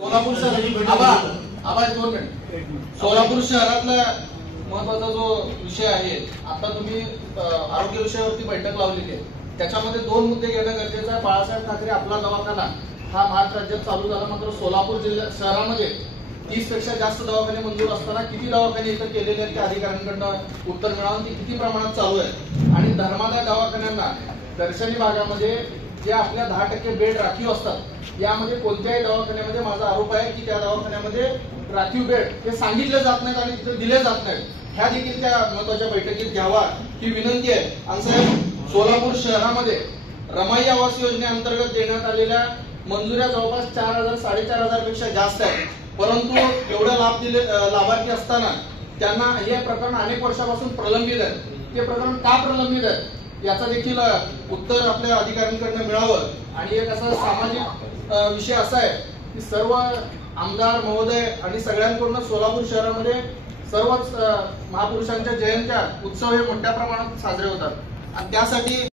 सोलापूर सोलापूर शहरातला महत्वाचा जो विषय आहे, आता तुम्ही आरोग्य विषयावरती बैठक लावलेली आहे, त्याच्यामध्ये दोन मुद्दे घेणं गरजेचं आहे। बाळासाहेब ठाकरे आपला दवाखाना हा महाराष्ट्र राज्यात चालू झाला, मात्र सोलापूर जिल्ह्यात शहरामध्ये 30 पेक्षा जास्त दवाखाने मंजूर असताना किती दवाखाने इथं केलेले आहेत, त्या अधिकाऱ्यांकडून उत्तर मिळावं की किती प्रमाणात चालू आहे। आणि धर्मादाय दवाखान्यांना दर्शनी भागामध्ये जे आपल्या 10% बेड राखीव असतात, यामध्ये कोणत्याही दवाखान्यामध्ये माझा आरोप आहे की त्या दवाखान्यामध्ये राखीव बेड हे सांगितले जात नाहीत आणि तिथे दिले जात नाहीत। ह्या देखील त्या महत्वाच्या बैठकीत घ्यावा ही विनंती आहे। आणि साहेब, सोलापूर शहरामध्ये रमाई आवास योजनेअंतर्गत देण्यात आलेल्या मंजुऱ्या जवळपास 4,000 4,500 पेक्षा जास्त आहेत, परंतु एवढा लाभार्थी असताना त्यांना हे प्रकरण अनेक वर्षापासून प्रलंबित आहे। ते प्रकरण का प्रलंबित आहे याचा देखील उत्तर आपल्या अधिकाऱ्यांकडून मिळावं। आणि एक असा सामाजिक विषय असा आहे की सर्व आमदार महोदय आणि सगळ्यांकडून सोलापूर शहरामध्ये सर्वच महापुरुषांच्या जयंत्या उत्सव हे मोठ्या प्रमाणात साजरे होतात आणि त्यासाठी